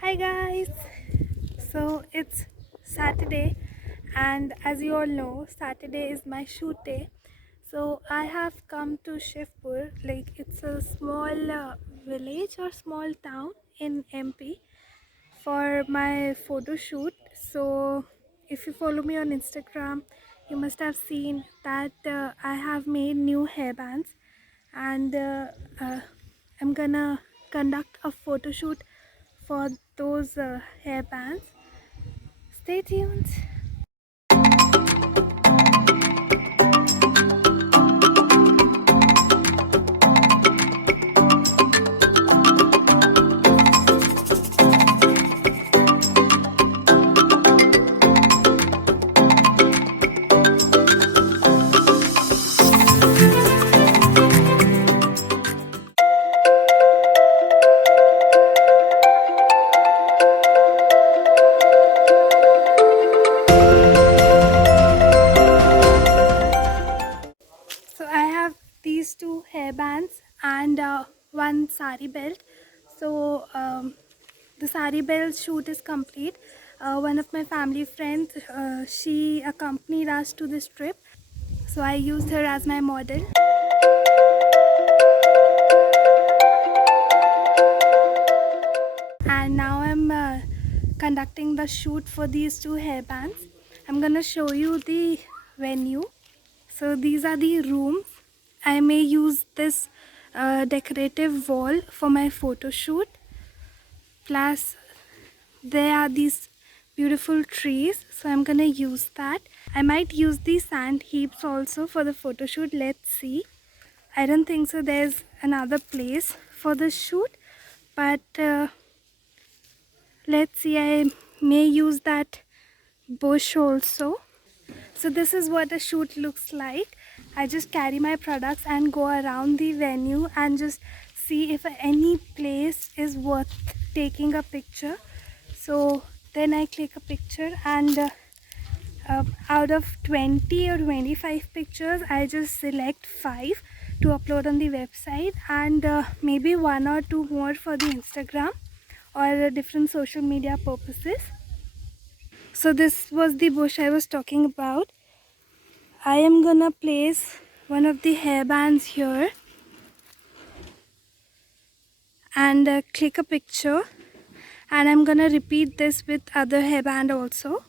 Hi guys! So it's Saturday, and as you all know, Saturday is my shoot day. So I have come to Shivpur, like it's a small village or small town in MP for my photo shoot. So if you follow me on Instagram, you must have seen that I have made new hairbands, and uh, I'm gonna conduct a photo shoot for those hairbands. Stay tuned. So I have these two hairbands and one sari belt. So the sari belt shoot is complete. One of my family friends, she accompanied us to this trip. So I used her as my model. And now I'm conducting the shoot for these two hairbands. I'm gonna show you the venue. So these are the rooms. I may use this decorative wall for my photo shoot. Plus there are these beautiful trees, so I'm gonna use that. I might use these sand heaps also for the photo shoot. Let's see. I don't think so there's another place for the shoot, but let's see. I may use that bush also. So this is what a shoot looks like. I just carry my products and go around the venue and just see if any place is worth taking a picture. So then I click a picture, and out of 20 or 25 pictures, I just select 5 to upload on the website, and maybe 1 or 2 more for the Instagram or different social media purposes. So this was the bush I was talking about. I am gonna place one of the hairbands here and click a picture, and I'm gonna repeat this with other hairband also.